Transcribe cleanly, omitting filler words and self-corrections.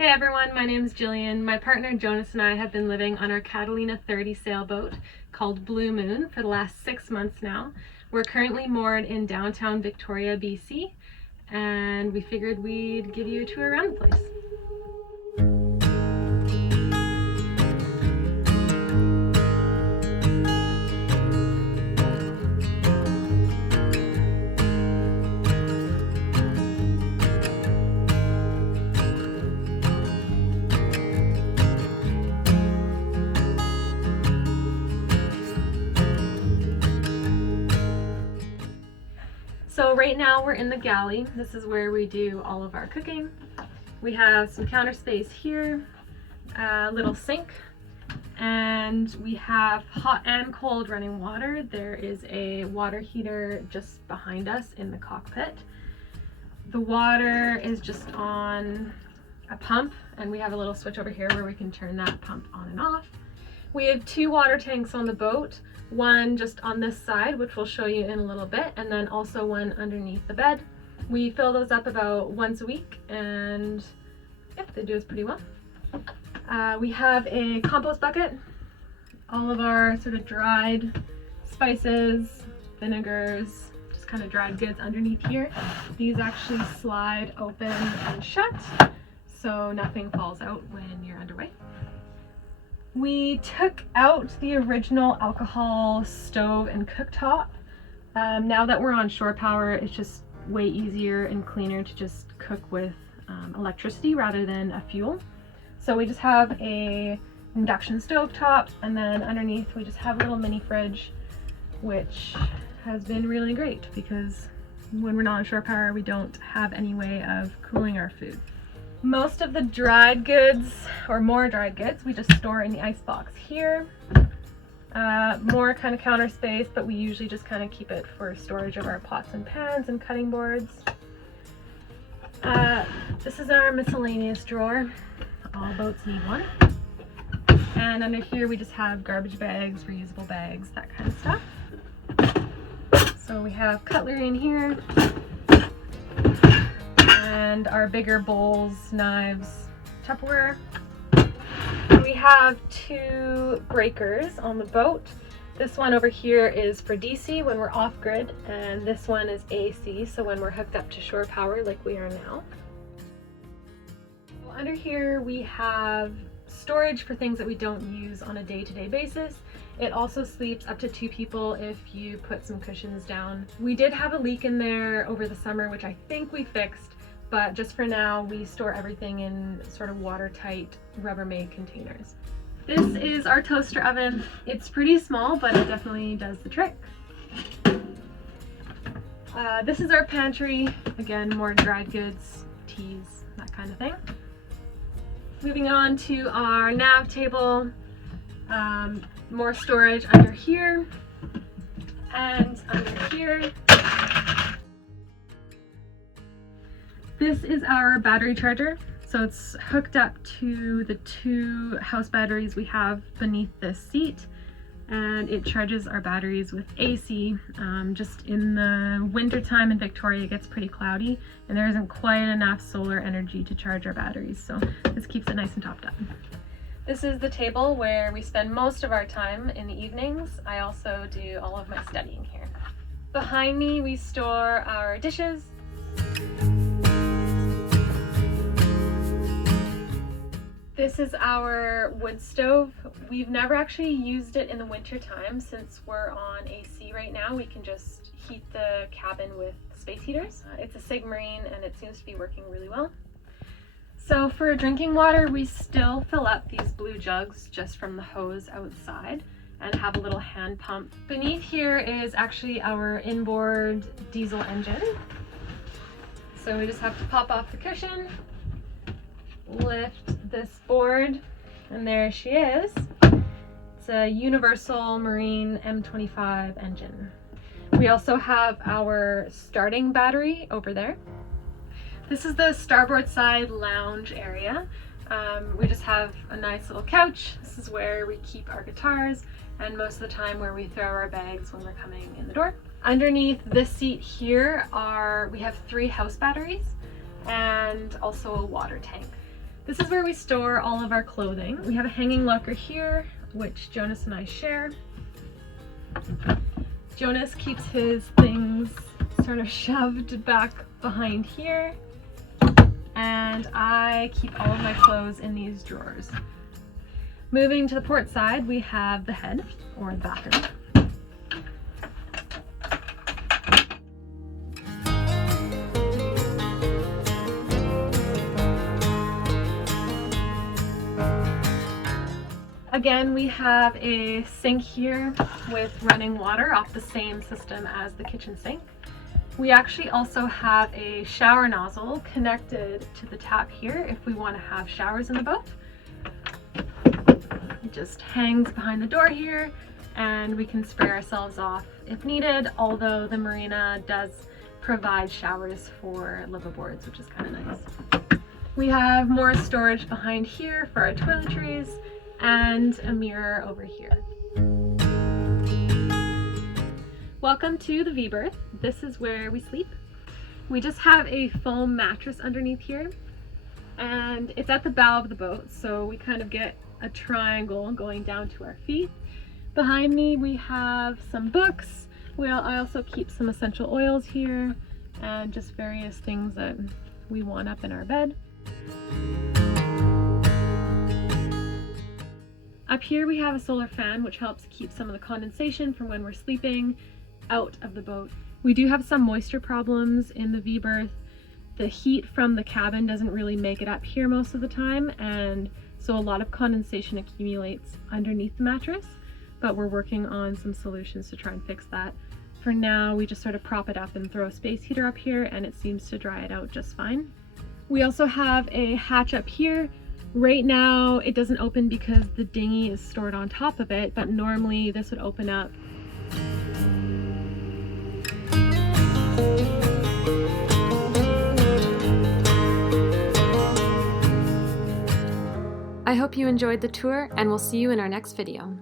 Hey everyone, my name is Jillian. My partner Jonas and I have been living on our Catalina 30 sailboat called Blue Moon for the last 6 months now. We're currently moored in downtown Victoria, BC, and we figured we'd give you a tour around the place. So right now we're in the galley. This is where we do all of our cooking. We have some counter space here, a little sink, and we have hot and cold running water. There is a water heater just behind us in the cockpit. The water is just on a pump, and we have a little switch over here where we can turn that pump on and off. We have 2 water tanks on the boat, one just on this side, which we'll show you in a little bit, and then also one underneath the bed. We fill those up about once a week, and yeah, they do us pretty well. We have a compost bucket, all of our sort of dried spices, vinegars, just kind of dried goods underneath here. These actually slide open and shut, so nothing falls out when you're underway. We took out the original alcohol stove and cooktop. Now that we're on shore power, it's just way easier and cleaner to just cook with electricity rather than a fuel. So we just have a induction stove top, and then underneath we just have a little mini fridge, which has been really great because when we're not on shore power, we don't have any way of cooling our food. Most of the dried goods, or more dried goods, we just store in the ice box here. More kind of counter space, but we usually just kind of keep it for storage of our pots and pans and cutting boards. This is our miscellaneous drawer. All boats need one. And under here we just have garbage bags, reusable bags, that kind of stuff. So we have cutlery in here, and our bigger bowls, knives, Tupperware. We have 2 breakers on the boat. This one over here is for DC when we're off grid, and this one is AC, so when we're hooked up to shore power like we are now. So under here we have storage for things that we don't use on a day-to-day basis. It also sleeps up to 2 people if you put some cushions down. We did have a leak in there over the summer, which I think we fixed, but just for now we store everything in sort of watertight Rubbermaid containers. This is our toaster oven. It's pretty small, but it definitely does the trick. This is our pantry. Again, more dried goods, teas, that kind of thing. Moving on to our nav table, more storage under here and under here. This is our battery charger. So it's hooked up to the 2 house batteries we have beneath this seat, and it charges our batteries with AC. Just in the winter time in Victoria, it gets pretty cloudy and there isn't quite enough solar energy to charge our batteries, so this keeps it nice and topped up. This is the table where we spend most of our time in the evenings. I also do all of my studying here. Behind me we store our dishes. This is our wood stove. We've never actually used it in the winter time. Since we're on AC right now, we can just heat the cabin with space heaters. It's a Sigmarine and it seems to be working really well. So for drinking water, we still fill up these blue jugs just from the hose outside and have a little hand pump. Beneath here is actually our inboard diesel engine. So we just have to pop off the cushion, lift this board, and there she is. It's a Universal Marine M25 engine. We also have our starting battery over there. This is the starboard side lounge area. We just have a nice little couch. This is where we keep our guitars, and most of the time where we throw our bags when we're coming in the door. Underneath this seat here we have 3 house batteries and also a water tank. This is where we store all of our clothing. We have a hanging locker here, which Jonas and I share. Jonas keeps his things sort of shoved back behind here, and I keep all of my clothes in these drawers. Moving to the port side, we have the head, or the bathroom. Again, we have a sink here with running water off the same system as the kitchen sink. We actually also have a shower nozzle connected to the tap here if we want to have showers in the boat. It just hangs behind the door here, and we can spray ourselves off if needed, although the marina does provide showers for liveaboards, which is kind of nice. We have more storage behind here for our toiletries, and a mirror over here. Welcome to the V-berth. This is where we sleep. We just have a foam mattress underneath here, and it's at the bow of the boat, so we kind of get a triangle going down to our feet. Behind me we have some books. I also keep some essential oils here and just various things that we want up in our bed. Up here we have a solar fan, which helps keep some of the condensation from when we're sleeping out of the boat. We do have some moisture problems in the V-berth. The heat from the cabin doesn't really make it up here most of the time, and so a lot of condensation accumulates underneath the mattress, but we're working on some solutions to try and fix that. For now, we just sort of prop it up and throw a space heater up here, and it seems to dry it out just fine. We also have a hatch up here. Right now it doesn't open because the dinghy is stored on top of it, but normally this would open up. I hope you enjoyed the tour, and we'll see you in our next video.